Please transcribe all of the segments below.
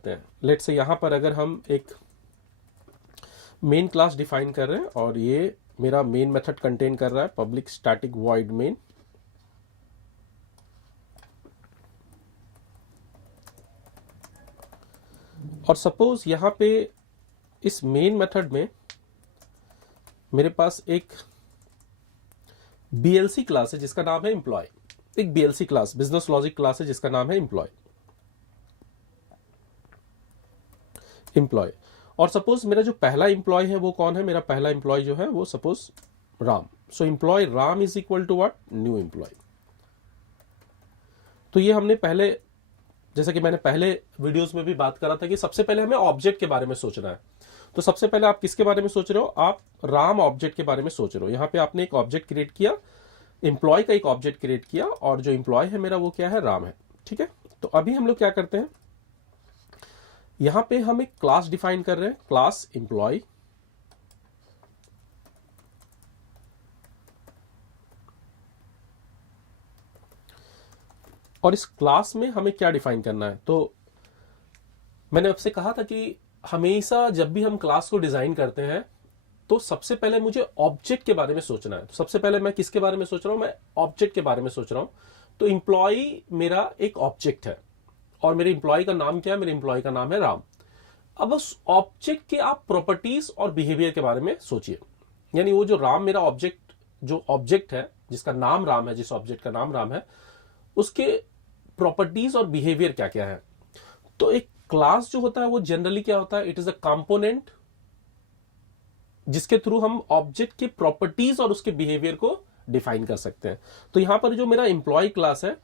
करते हैं। Let's say यहां पर अगर हम एक मेन क्लास डिफाइन कर रहे हैं और ये मेरा मेन मेथड कंटेन कर रहा है पब्लिक स्टैटिक वॉइड मेन, और सपोज यहां पे इस मेन मेथड में मेरे पास एक बीएलसी क्लास है जिसका नाम है एम्प्लॉय। एक BLC class, business logic class है जिसका नाम है एम्प्लॉय। और सपोज मेरा जो पहला एम्प्लॉय है वो कौन है, मेरा पहला एम्प्लॉय जो है वो suppose Ram. So employee Ram is equal to what, new employee. तो ये हमने पहले, जैसा कि मैंने पहले वीडियोस में भी बात करा था कि सबसे पहले हमें ऑब्जेक्ट के बारे में सोचना है। तो सबसे पहले आप किसके बारे में सोच रहे हो, आप राम ऑब्जेक्ट के बारे में सोच रहे हो। यहां पे आपने एक ऑब्जेक्ट क्रिएट किया, एम्प्लॉय का एक ऑब्जेक्ट क्रिएट किया, और जो एम्प्लॉय है मेरा वो क्या है, राम है। ठीक है, तो अभी हम लोग क्या करते हैं, यहां पे हम एक क्लास डिफाइन कर रहे हैं, क्लास एम्प्लॉय। और इस क्लास में हमें क्या डिफाइन करना है, तो मैंने आपसे कहा था कि हमेशा जब भी हम क्लास को डिजाइन करते हैं तो सबसे पहले मुझे ऑब्जेक्ट के बारे में सोचना है। तो सबसे पहले मैं किसके बारे में सोच रहा हूं, मैं ऑब्जेक्ट के बारे में सोच रहा हूं। तो इंप्लॉय मेरा एक ऑब्जेक्ट है और मेरे इंप्लॉय का नाम क्या है, मेरे इंप्लॉय का नाम है राम। अब उस ऑब्जेक्ट के आप प्रॉपर्टीज और बिहेवियर के बारे में सोचिए। यानी वो जो राम मेरा ऑब्जेक्ट, जो ऑब्जेक्ट है जिसका नाम राम है, जिस ऑब्जेक्ट का नाम राम है, उसके प्रॉपर्टीज और बिहेवियर क्या क्या है। तो एक क्लास जो होता है वो जनरली क्या होता है, इट इज अ कंपोनेंट जिसके थ्रू हम ऑब्जेक्ट के प्रॉपर्टीज और उसके बिहेवियर को डिफाइन कर सकते हैं। तो यहां पर जो मेरा एम्प्लॉय क्लास है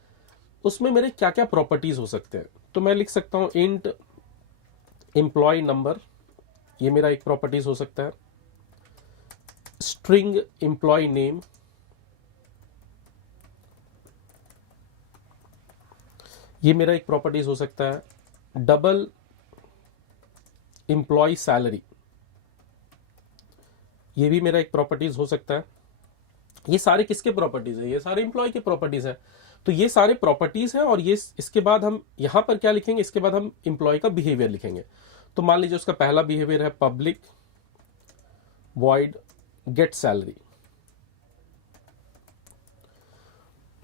उसमें मेरे क्या क्या प्रॉपर्टीज हो सकते हैं। तो मैं लिख सकता हूं इंट एम्प्लॉय नंबर, ये मेरा एक प्रॉपर्टीज हो सकता है। स्ट्रिंग एम्प्लॉय नेम, ये मेरा एक प्रॉपर्टीज हो सकता है। डबल एम्प्लॉय सैलरी, ये भी मेरा एक प्रॉपर्टीज हो सकता है। ये सारे किसके प्रॉपर्टीज है, ये सारे एम्प्लॉय के प्रॉपर्टीज है। तो ये सारे प्रॉपर्टीज हैं और ये इसके बाद हम यहां पर क्या लिखेंगे, इसके बाद हम एम्प्लॉय का बिहेवियर लिखेंगे। तो मान लीजिए उसका पहला बिहेवियर है पब्लिक वॉइड गेट सैलरी।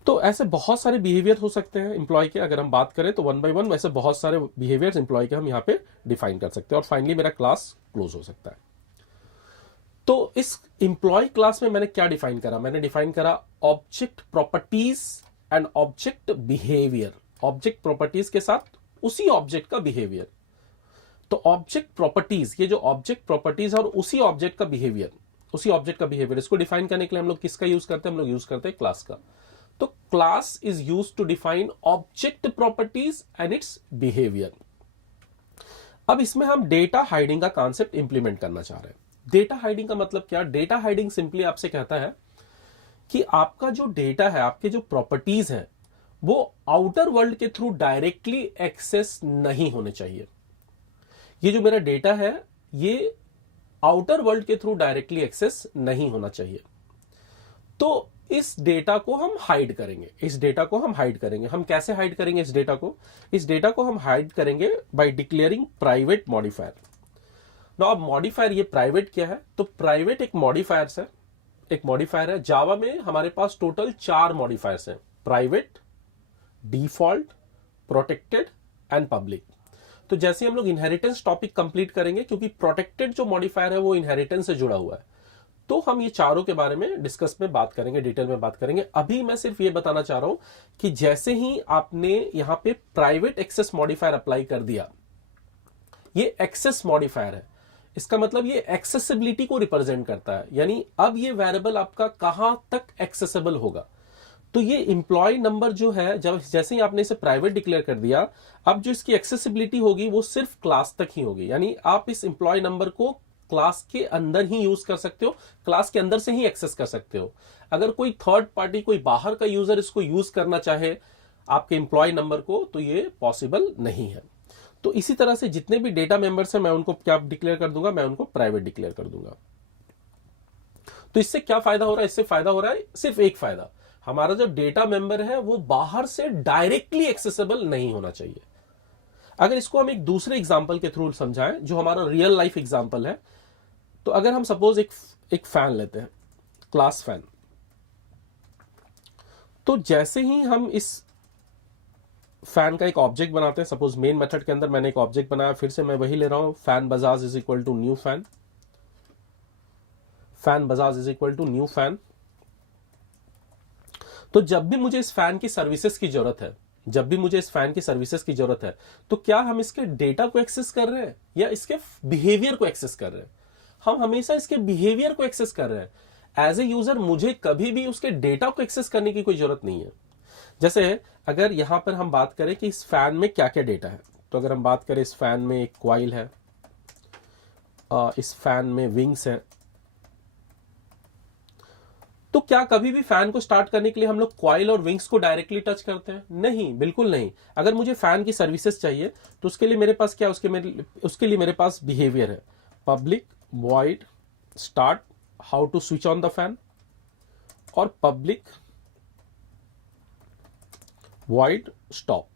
तो ऐसे बहुत सारे बिहेवियर हो सकते हैं एम्प्लॉय के, अगर हम बात करें तो वन बाय वन वैसे बहुत सारे बिहेवियर्स एम्प्लॉय के हम यहां पे डिफाइन कर सकते हैं। और फाइनली मेरा क्लास क्लोज हो सकता है। तो इस एम्प्लॉय क्लास में मैंने क्या डिफाइन करा, मैंने डिफाइन करा object properties and object behaviour. Object properties के साथ उसी ऑब्जेक्ट का बिहेवियर। तो ऑब्जेक्ट प्रॉपर्टीज, ये जो ऑब्जेक्ट प्रॉपर्टीज है और उसी ऑब्जेक्ट का बिहेवियर, उसी ऑब्जेक्ट का बिहेवियर, इसको डिफाइन करने के लिए हम लोग किसका यूज करते हैं, हम लोग यूज करते हैं क्लास का। तो class is use to define object properties and its behaviour. अब इसमें हम डेटा हाइडिंग का कॉन्सेप्ट इंप्लीमेंट करना चाह रहे हैं। डेटा हाइडिंग का मतलब क्या, डेटा हाइडिंग सिंपली आपसे कहता है कि आपका जो डेटा है, आपके जो प्रॉपर्टीज हैं, वो आउटर वर्ल्ड के थ्रू डायरेक्टली एक्सेस नहीं होने चाहिए। ये जो मेरा डेटा है ये आउटर वर्ल्ड के थ्रू डायरेक्टली एक्सेस नहीं होना चाहिए। तो इस डेटा को हम हाइड करेंगे, इस डेटा को हम हाइड करेंगे। हम कैसे हाइड करेंगे इस डेटा को, इस डेटा को हम हाइड करेंगे बाय डिक्लेयरिंग प्राइवेट मॉडिफायर। ना अब मॉडिफायर ये प्राइवेट क्या है, तो प्राइवेट एक मॉडिफायर्स है, एक मॉडिफायर है। जावा में हमारे पास टोटल 4 मॉडिफायर्स हैं, private, default, protected and public. तो जैसे हम लोग इनहेरिटेंस टॉपिक कंप्लीट करेंगे, क्योंकि प्रोटेक्टेड जो मॉडिफायर है वो इनहेरिटेंस से जुड़ा हुआ है, तो हम ये चारों के बारे में डिस्कस में बात करेंगे, डिटेल में बात करेंगे। अभी मैं सिर्फ ये बताना चाह रहा हूं कि जैसे ही आपने यहां पे प्राइवेट एक्सेस मॉडिफायर अप्लाई कर दिया, ये एक्सेस मॉडिफायर है, इसका मतलब ये एक्सेसिबिलिटी को रिप्रेजेंट करता है। यानी अब ये वेरिएबल आपका कहां तक एक्सेसिबल होगा। तो ये एम्प्लॉय नंबर जो है, जब जैसे ही आपने इसे प्राइवेट डिक्लेयर कर दिया, अब जो इसकी एक्सेसिबिलिटी होगी वो सिर्फ क्लास तक ही होगी। यानी आप इस एम्प्लॉय नंबर को क्लास के अंदर ही यूज कर सकते हो, क्लास के अंदर से ही एक्सेस कर सकते हो। अगर कोई थर्ड पार्टी, कोई बाहर का यूजर इसको यूज करना चाहे आपके एम्प्लॉय नंबर को, तो ये पॉसिबल नहीं है। तो इसी तरह से जितने भी डेटा मेंबर्स हैं मैं उनको क्या डिक्लेयर कर दूंगा, मैं उनको प्राइवेट डिक्लेयर कर दूंगा। तो इससे क्या फायदा हो रहा है, इससे फायदा हो रहा है सिर्फ एक फायदा, हमारा जो डेटा मेंबर है वो बाहर से डायरेक्टली एक्सेसिबल नहीं होना चाहिए। अगर इसको हम एक दूसरे एग्जाम्पल के थ्रू समझाएं जो हमारा रियल लाइफ एग्जाम्पल है, तो अगर हम सपोज एक फैन लेते हैं, क्लास फैन, तो जैसे ही हम इस फैन का एक ऑब्जेक्ट बनाते हैं, सपोज मेन मेथड के अंदर मैंने एक ऑब्जेक्ट बनाया, फिर से मैं वही ले रहा हूं, fan Bajaj is equal to new fan, fan Bajaj is equal to new fan. तो जब भी मुझे इस फैन की सर्विसेज की जरूरत है, जब भी मुझे इस फैन की सर्विसेज की जरूरत है, तो क्या हम इसके डेटा को एक्सेस कर रहे हैं या इसके बिहेवियर को एक्सेस कर रहे हैं? हम हमेशा इसके बिहेवियर को एक्सेस कर रहे हैं। एज ए यूजर मुझे कभी भी उसके डेटा को एक्सेस करने की कोई जरूरत नहीं है। जैसे अगर यहां पर हम बात करें कि इस फैन में क्या क्या डेटा है, तो अगर हम बात करें इस फैन में एक कॉइल है, इस फैन में विंग्स है, तो क्या कभी भी फैन को स्टार्ट करने के लिए हम लोग कॉइल और विंग्स को डायरेक्टली टच करते हैं? नहीं, बिल्कुल नहीं। अगर मुझे फैन की सर्विसेज चाहिए तो उसके लिए मेरे पास क्या, उसके लिए मेरे पास बिहेवियर है, public void start how to switch on the fan, और पब्लिक वॉइड स्टॉप,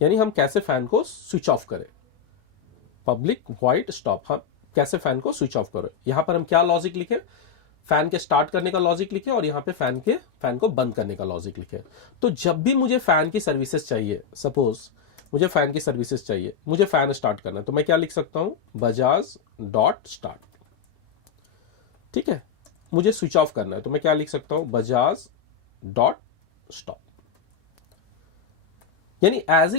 यानी हम कैसे फैन को स्विच ऑफ करें। पब्लिक वॉइड स्टॉप, हम कैसे फैन को स्विच ऑफ करें। यहां पर हम क्या लॉजिक लिखे, फैन के स्टार्ट करने का लॉजिक लिखे, और यहां पे फैन को बंद करने का लॉजिक लिखे। तो जब भी मुझे फैन की सर्विसेज चाहिए, सपोज मुझे फैन की सर्विसेज चाहिए, मुझे फैन स्टार्ट करना है, तो मैं क्या लिख सकता हूं, बजाज डॉट स्टार्ट। ठीक है, मुझे स्विच ऑफ करना है तो मैं क्या लिख सकता हूं, बजाज डॉट स्टॉप। यानी एज ए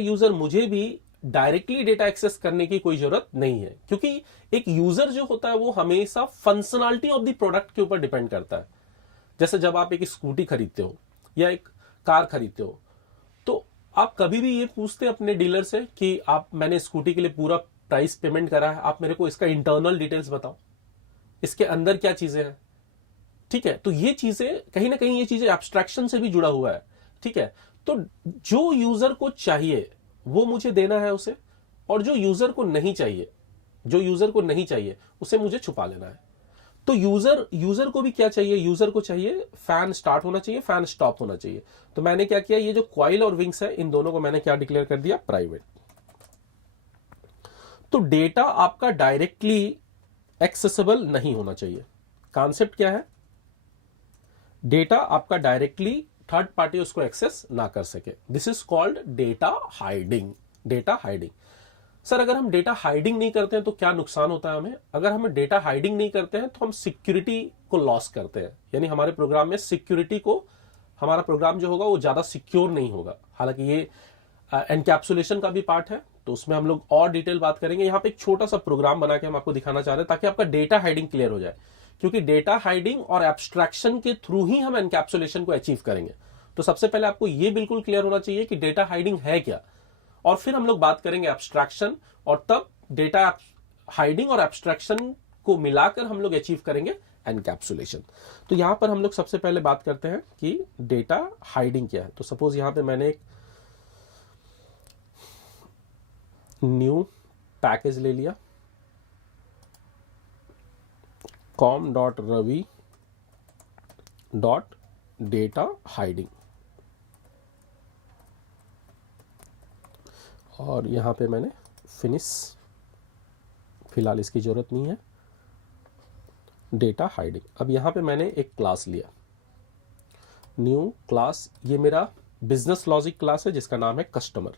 यूजर मुझे भी डायरेक्टली डेटा एक्सेस करने की कोई जरूरत नहीं है, क्योंकि एक यूजर जो होता है वो हमेशा फंक्शनलिटी ऑफ द प्रोडक्ट के ऊपर डिपेंड करता है। जैसे जब आप एक स्कूटी खरीदते हो या एक कार खरीदते हो, तो आप कभी भी ये पूछते हैं अपने डीलर से कि मैंने स्कूटी के लिए पूरा प्राइस पेमेंट करा है, आप मेरे को इसका इंटरनल डिटेल्स बताओ, इसके अंदर क्या चीजें हैं। ठीक है, तो ये चीजें कहीं ना कहीं, ये चीजें एब्स्ट्रैक्शन से भी जुड़ा हुआ है। ठीक है, तो जो यूजर को चाहिए वो मुझे देना है उसे, और जो यूजर को नहीं चाहिए उसे मुझे छुपा लेना है। तो यूजर को भी क्या चाहिए, यूजर को चाहिए फैन स्टार्ट होना चाहिए, फैन स्टॉप होना चाहिए। तो मैंने क्या किया, ये जो कॉइल और विंग्स है इन दोनों को मैंने क्या डिक्लेयर कर दिया, प्राइवेट। तो डेटा आपका डायरेक्टली एक्सेसिबल नहीं होना चाहिए। कॉन्सेप्ट क्या है, डेटा आपका डायरेक्टली थर्ड पार्टी उसको एक्सेस ना कर सके। This is called data hiding. Data hiding. Sir अगर हम डेटा हाइडिंग नहीं करते हैं तो क्या नुकसान होता है हमें? अगर हम डेटा हाइडिंग नहीं करते हैं तो हम सिक्योरिटी को लॉस करते हैं, यानी हमारे प्रोग्राम में सिक्योरिटी को, हमारा प्रोग्राम जो होगा वो ज्यादा सिक्योर नहीं होगा। हालांकि ये एनकैप्सुलेशन का भी पार्ट है, तो उसमें हम लोग और डिटेल बात करेंगे। यहां पे एक छोटा सा प्रोग्राम बना के हम आपको दिखाना चाह रहे हैं ताकि आपका डेटा हाइडिंग क्लियर हो जाए, क्योंकि डेटा हाइडिंग और एब्स्ट्रैक्शन के थ्रू ही हम एनकैप्सुलेशन को अचीव करेंगे। तो सबसे पहले आपको यह बिल्कुल क्लियर होना चाहिए कि डेटा हाइडिंग है क्या, और फिर हम लोग बात करेंगे एब्स्ट्रैक्शन, और तब डेटा हाइडिंग और एब्स्ट्रैक्शन को मिलाकर हम लोग अचीव करेंगे एनकैप्सुलेशन। तो यहां पर हम लोग सबसे पहले बात करते हैं कि डेटा हाइडिंग क्या है। तो सपोज यहां पे मैंने एक न्यू पैकेज ले लिया, com.ravi.data हाइडिंग, और यहां पे मैंने फिनिश, फिलहाल इसकी जरूरत नहीं है, डेटा हाइडिंग। अब यहां पे मैंने एक क्लास लिया, न्यू क्लास, ये मेरा बिजनेस लॉजिक क्लास है जिसका नाम है कस्टमर।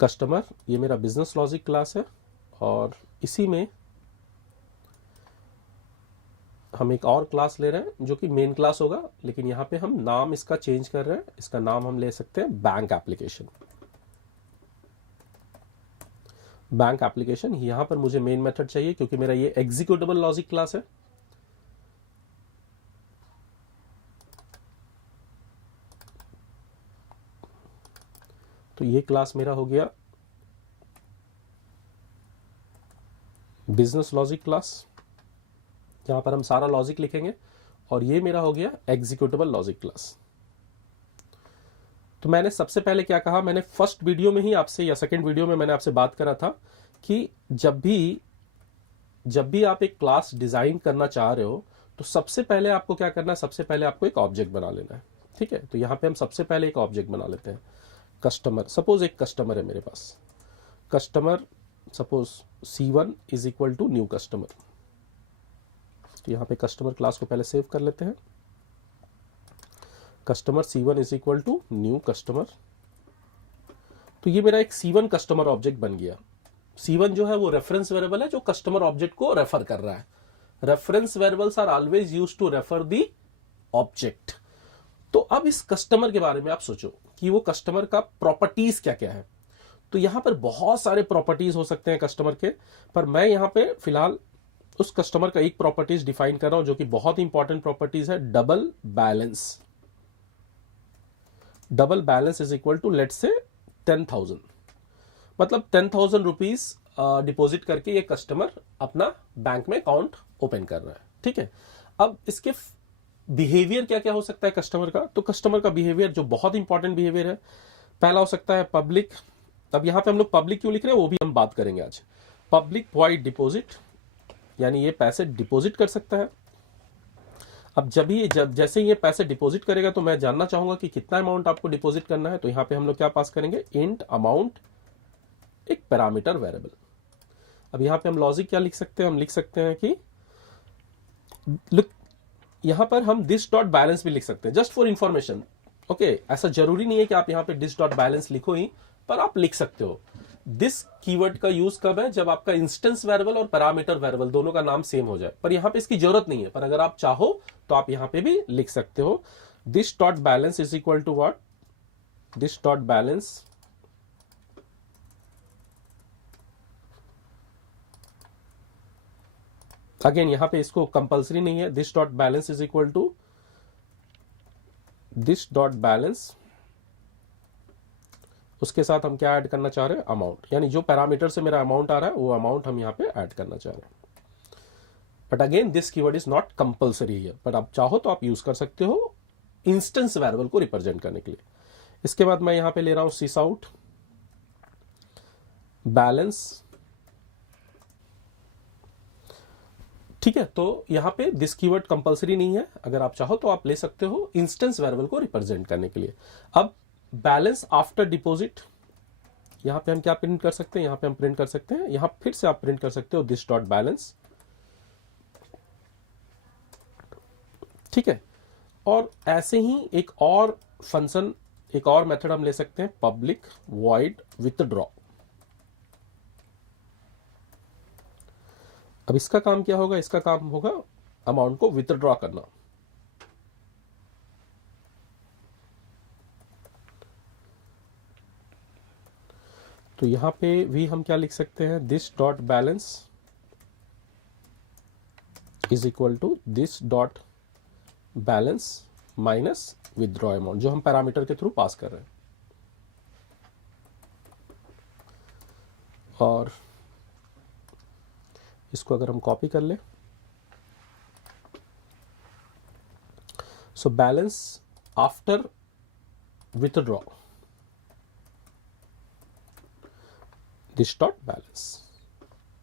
कस्टमर ये मेरा बिजनेस लॉजिक क्लास है, और इसी में हम एक और क्लास ले रहे हैं जो कि मेन क्लास होगा, लेकिन यहां पे हम नाम इसका चेंज कर रहे हैं। इसका नाम हम ले सकते हैं बैंक एप्लीकेशन। बैंक एप्लीकेशन, यहां पर मुझे मेन मेथड चाहिए क्योंकि मेरा ये एग्जीक्यूटेबल लॉजिक क्लास है। तो ये क्लास मेरा हो गया बिजनेस लॉजिक क्लास, जहां पर हम सारा लॉजिक लिखेंगे, और ये मेरा हो गया एग्जीक्यूटेबल लॉजिक क्लास। तो मैंने सबसे पहले क्या कहा, मैंने फर्स्ट वीडियो में ही आपसे, या सेकंड वीडियो में मैंने आपसे बात करा था कि जब भी आप एक क्लास डिजाइन करना चाह रहे हो तो सबसे पहले आपको क्या करना है, सबसे पहले आपको एक ऑब्जेक्ट बना लेना है। ठीक है, तो यहां पे हम सबसे पहले एक ऑब्जेक्ट बना लेते हैं कस्टमर। सपोज एक कस्टमर है मेरे पास, customer suppose C1 is equal to new customer. तो यहां पे कस्टमर क्लास को पहले सेव कर लेते हैं। Customer C1 is equal to new customer. तो ये मेरा एक C1 कस्टमर ऑब्जेक्ट बन गया। C1 जो है वो रेफरेंस वेरिएबल है जो कस्टमर ऑब्जेक्ट को रेफर कर रहा है। Reference variables are always used to refer the object. तो अब इस कस्टमर के बारे में आप सोचो कि वो कस्टमर का प्रॉपर्टीज क्या क्या है। तो यहां पर बहुत सारे प्रॉपर्टीज हो सकते हैं कस्टमर के, पर मैं यहां पे फिलहाल उस कस्टमर का एक प्रॉपर्टीज डिफाइन कर रहा हूं जो कि बहुत इंपॉर्टेंट प्रॉपर्टीज है, double balance. Double balance is equal to let's say 10,000, मतलब 10,000 रुपीज डिपॉजिट करके ये कस्टमर अपना बैंक में अकाउंट ओपन कर रहा है। ठीक है, अब इसके बिहेवियर क्या क्या हो सकता है कस्टमर का। तो कस्टमर का बिहेवियर जो बहुत इंपॉर्टेंट बिहेवियर है, पहला हो सकता है पब्लिक। अब यहां पे हम लोग पब्लिक क्यों लिख रहे हैं वो भी हम बात करेंगे आज। पब्लिक वॉइड डिपॉजिट, यानी ये पैसे डिपॉजिट कर सकता है। अब जब जैसे ये पैसे डिपॉजिट करेगा तो मैं जानना चाहूंगा कि कितना अमाउंट आपको डिपॉजिट करना है। तो यहां पे हम लोग क्या पास करेंगे, इंट अमाउंट, एक पैरामीटर वेरिएबल। अब यहां पे हम लॉजिक क्या लिख सकते हैं, हम लिख सकते हैं कि लुक, यहां पर हम दिस डॉट बैलेंस भी लिख सकते हैं जस्ट फॉर इंफॉर्मेशन। ओके, ऐसा जरूरी नहीं है कि आप यहां पे दिस डॉट बैलेंस लिखो ही, पर आप लिख सकते हो। दिस कीवर्ड का यूज कब है, जब आपका इंस्टेंस वेरिएबल और पैरामीटर वेरिएबल दोनों का नाम सेम हो जाए। पर यहां पे इसकी जरूरत नहीं है, पर अगर आप चाहो तो आप यहां पे भी लिख सकते हो। This dot balance is equal to what, this dot balance again यहां पे इसको कंपल्सरी नहीं है। This dot balance is equal to this dot balance, उसके साथ हम क्या ऐड करना चाह रहे हैं, अमाउंट, यानी जो पैरामीटर से मेरा अमाउंट आ रहा है वो अमाउंट हम यहां पे ऐड करना चाह रहे हैं। But again this keyword is not compulsory है, बट आप चाहो तो आप यूज कर सकते हो इंस्टेंस वेरिएबल को रिप्रेजेंट करने के लिए। इसके बाद मैं यहां पे ले रहा हूं सिस आउट बैलेंस। ठीक है, तो यहां पे दिस कीवर्ड कंपल्सरी नहीं है, अगर आप चाहो तो आप ले सकते हो इंस्टेंस वेरिएबल को रिप्रेजेंट करने के लिए। अब बैलेंस आफ्टर डिपॉजिट, यहां पे हम क्या प्रिंट कर सकते हैं, यहां पे हम प्रिंट कर सकते हैं, यहां फिर से आप प्रिंट कर सकते हो दिस डॉट बैलेंस। ठीक है, और ऐसे ही एक और फंक्शन, एक और मेथड हम ले सकते हैं, पब्लिक वॉइड विथड्रॉ। अब इसका काम क्या होगा, इसका काम होगा अमाउंट को विथड्रॉ करना। तो यहां पे भी हम क्या लिख सकते हैं, this dot balance is equal to this dot balance minus withdraw amount, जो हम पैरामीटर के थ्रू पास कर रहे हैं। और इसको अगर हम कॉपी कर ले, so balance after withdraw this dot balance.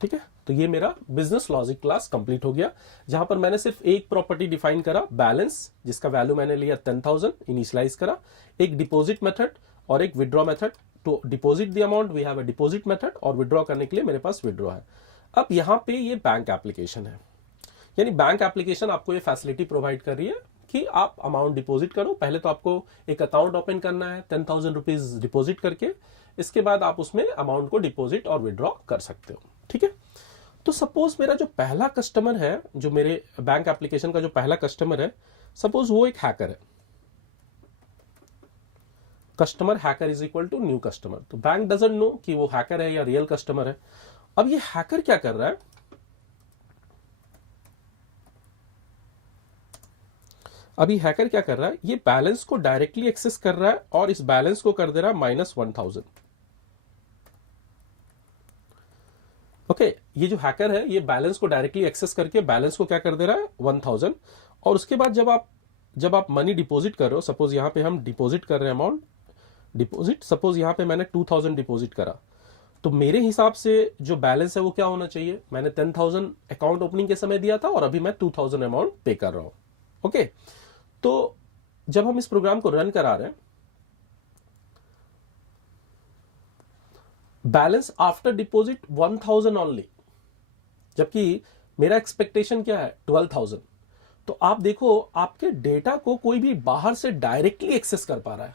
ठीक है, तो ये मेरा बिजनेस लॉजिक क्लास कंप्लीट हो गया, जहां पर मैंने सिर्फ एक प्रॉपर्टी डिफाइन करा, बैलेंस, जिसका वैल्यू मैंने लिया 10,000, इनिशियलाइज करा, एक डिपॉजिट मेथड और एक withdraw method. To deposit the amount we have a deposit method, और विड्रॉ करने के लिए मेरे पास विड्रॉ है। अब यहां पे ये बैंक एप्लीकेशन है, यानी बैंक एप्लीकेशन आपको ये फैसिलिटी प्रोवाइड कर रही है कि आप अमाउंट डिपॉजिट करो। पहले तो आपको एक अकाउंट ओपन करना है 10,000 रुपीज डिपॉजिट करके, इसके बाद आप उसमें अमाउंट को डिपॉजिट और विड्रॉ कर सकते हो। ठीक है, तो सपोज मेरा जो पहला कस्टमर है, जो मेरे बैंक एप्लीकेशन का जो पहला कस्टमर है, सपोज वो एक हैकर है। Customer hacker is equal to new customer. तो बैंक डजंट नो कि वो हैकर है या रियल कस्टमर है। अब ये हैकर क्या कर रहा है, अभी हैकर क्या कर रहा है, ये बैलेंस को डायरेक्टली एक्सेस कर रहा है और इस बैलेंस को कर दे रहा है -1,000। ओके, ये जो हैकर है ये बैलेंस को डायरेक्टली एक्सेस करके बैलेंस को क्या कर दे रहा है, 1,000। और उसके बाद जब आप मनी डिपॉजिट कर रहे हो, सपोज यहां पे हम डिपॉजिट कर रहे हैं अमाउंट डिपॉजिट, सपोज यहां पे मैंने 2,000 डिपॉजिट करा, तो मेरे हिसाब से जो बैलेंस है वो क्या होना चाहिए, मैंने 10,000 अकाउंट ओपनिंग के समय दिया था और अभी मैं 2,000 अमाउंट पे कर रहा हूं। ओके, तो जब हम इस प्रोग्राम को रन करा रहे हैं, बैलेंस आफ्टर डिपॉजिट 1000 ओनली, जबकि मेरा एक्सपेक्टेशन क्या है 12000। तो आप देखो आपके डेटा को कोई भी बाहर से डायरेक्टली एक्सेस कर पा रहा है,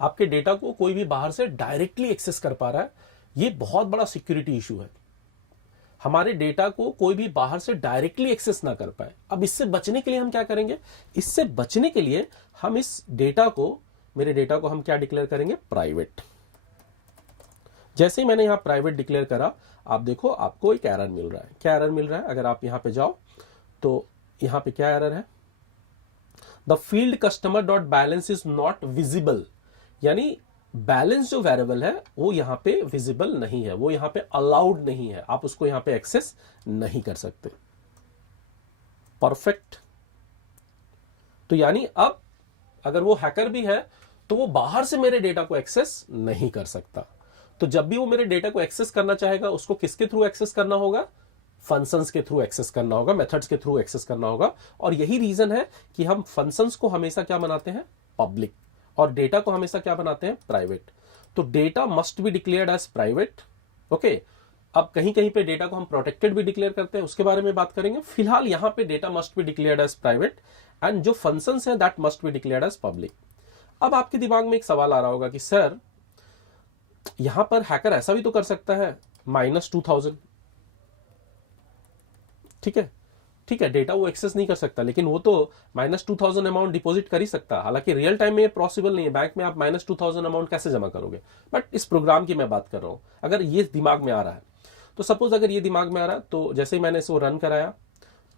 आपके डेटा को कोई भी बाहर से डायरेक्टली एक्सेस कर पा रहा है। ये बहुत बड़ा सिक्योरिटी इशू है, हमारे डेटा को कोई भी बाहर से डायरेक्टली एक्सेस ना कर पाए। अब इससे बचने के लिए हम क्या करेंगे, इससे बचने के लिए हम इस डेटा को, मेरे डेटा को हम क्या डिक्लेयर करेंगे, प्राइवेट। जैसे ही मैंने यहां प्राइवेट डिक्लेयर करा, आप देखो आपको एक एरर मिल रहा है। क्या एरर मिल रहा है, अगर आप यहां पे जाओ तो यहां पे क्या एरर है, the field customer dot balance is not visible, यानी बैलेंस जो वेरिएबल है वो यहां पे विजिबल नहीं है, वो यहां पे अलाउड नहीं है, आप उसको यहां पे एक्सेस नहीं कर सकते। परफेक्ट। तो यानी अब अगर वो हैकर भी है तो वो बाहर से मेरे डेटा को एक्सेस नहीं कर सकता। तो जब भी वो मेरे डेटा को एक्सेस करना चाहेगा, उसको किसके थ्रू एक्सेस करना होगा, फंक्शंस के थ्रू एक्सेस करना होगा, मेथड्स के थ्रू एक्सेस करना होगा। और यही रीजन है कि हम फंक्शंस को हमेशा क्या बनाते हैं, पब्लिक, और डेटा को हमेशा क्या बनाते हैं, प्राइवेट। तो data must be declared as private. Okay, अब कहीं कहीं पे डेटा को हम प्रोटेक्टेड भी डिक्लेयर करते हैं, उसके बारे में बात करेंगे। फिलहाल यहां पे data must be declared as private and जो फंक्शंस हैं that must be declared as public. अब आपके दिमाग में एक सवाल आ रहा होगा कि सर यहां पर हैकर ऐसा भी तो कर सकता है -2000, ठीक है, ठीक है, डेटा वो एक्सेस नहीं कर सकता, लेकिन वो तो -2000 अमाउंट डिपॉजिट कर ही सकता। हालांकि रियल टाइम में ये पॉसिबल नहीं है, बैंक में आप -2000 अमाउंट कैसे जमा करोगे। बट इस प्रोग्राम की मैं बात कर रहा हूं, अगर ये दिमाग में आ रहा है तो सपोज अगर ये दिमाग में आ रहा है, तो जैसे ही मैंने इसको रन कराया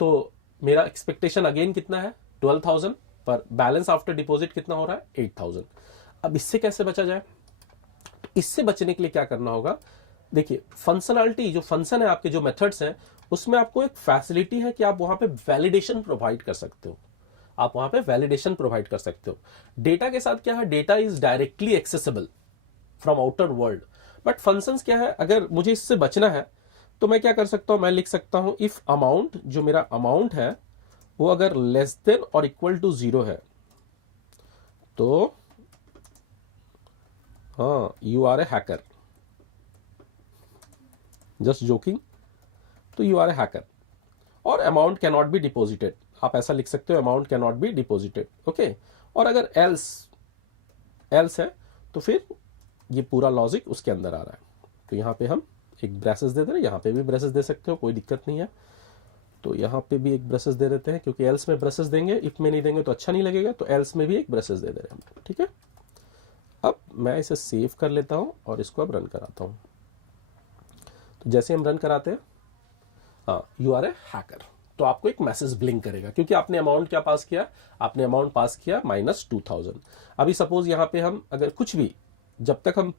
तो मेरा एक्सपेक्टेशन अगेन कितना है, 12000, पर बैलेंस आफ्टर डिपॉजिट कितना हो रहा है, 8000। अब इससे कैसे बचा जाए, इससे बचने के लिए क्या करना होगा, देखिए फंक्शनलिटी, जो फंक्शन है आपके, जो मेथड्स हैं, उसमें आपको एक फैसिलिटी है कि आप वहां पे वैलिडेशन प्रोवाइड कर सकते हो, आप वहां पे वैलिडेशन प्रोवाइड कर सकते हो। डेटा के साथ क्या है, data is directly accessible from outer world, but functions क्या है, अगर मुझे इससे बचना है तो मैं क्या कर सकता हूं, मैं लिख सकता हूं इफ अमाउंट, जो मेरा अमाउंट है वो अगर लेस देन और इक्वल टू 0 है तो हाँ you are a hacker, just joking, तो यू आर ए हैकर। और amount can not be deposited, आप ऐसा लिख सकते हो, amount can not be deposited. Okay, और अगर एल्स है तो फिर ये पूरा लॉजिक उसके अंदर आ रहा है। तो यहां पे हम एक ब्रेसेस दे दे रहे हैं, यहां पे भी ब्रेसेस दे सकते हो, कोई दिक्कत नहीं है। तो यहां पे भी एक ब्रेसेस दे देते हैं, क्योंकि एल्स में ब्रेसेस देंगे, इफ में नहीं देंगे तो अच्छा नहीं लगेगा, तो एल्स में भी एक ब्रेसेस दे दे रहे हैं। ठीक है, अब मैं इसे सेव कर लेता हूं और इसको अब रन कराता हूं। तो जैसे हम रन कराते हैं, हाँ यू आर ए हैकर, तो आपको एक मैसेज ब्लिंक करेगा, क्योंकि आपने अमाउंट क्या पास किया, आपने अमाउंट पास किया -2000। अभी सपोज यहां पे हम अगर कुछ भी, जब तक हम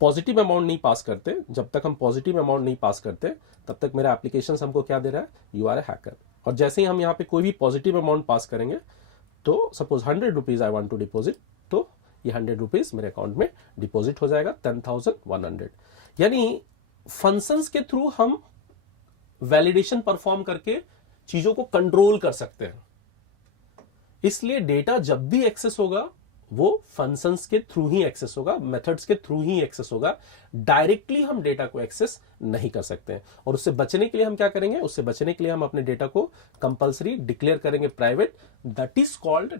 पॉजिटिव अमाउंट नहीं पास करते, जब तक हम पॉजिटिव अमाउंट नहीं पास करते, तब तक मेरा एप्लीकेशन हमको क्या दे रहा है, यू आर ए हैकर। और जैसे ही हम यहाँ पे कोई भी पॉजिटिव अमाउंट पास करेंगे, तो suppose 100 rupees I want to deposit, तो ये 100 रुपीज मेरे अकाउंट में डिपॉजिट हो जाएगा, 10,100। यानी फंक्शंस के थ्रू हम वैलिडेशन परफॉर्म करके चीजों को कंट्रोल कर सकते हैं। इसलिए डेटा जब भी एक्सेस होगा वो फंक्शंस के थ्रू ही एक्सेस होगा, मेथड्स के थ्रू ही एक्सेस होगा, डायरेक्टली हम डेटा को एक्सेस नहीं कर सकते हैं। और उससे बचने के लिए हम क्या करेंगे, उससे बचने के लिए हम अपने डेटा को कंपलसरी डिक्लेयर करेंगे प्राइवेट, दैट इज कॉल्ड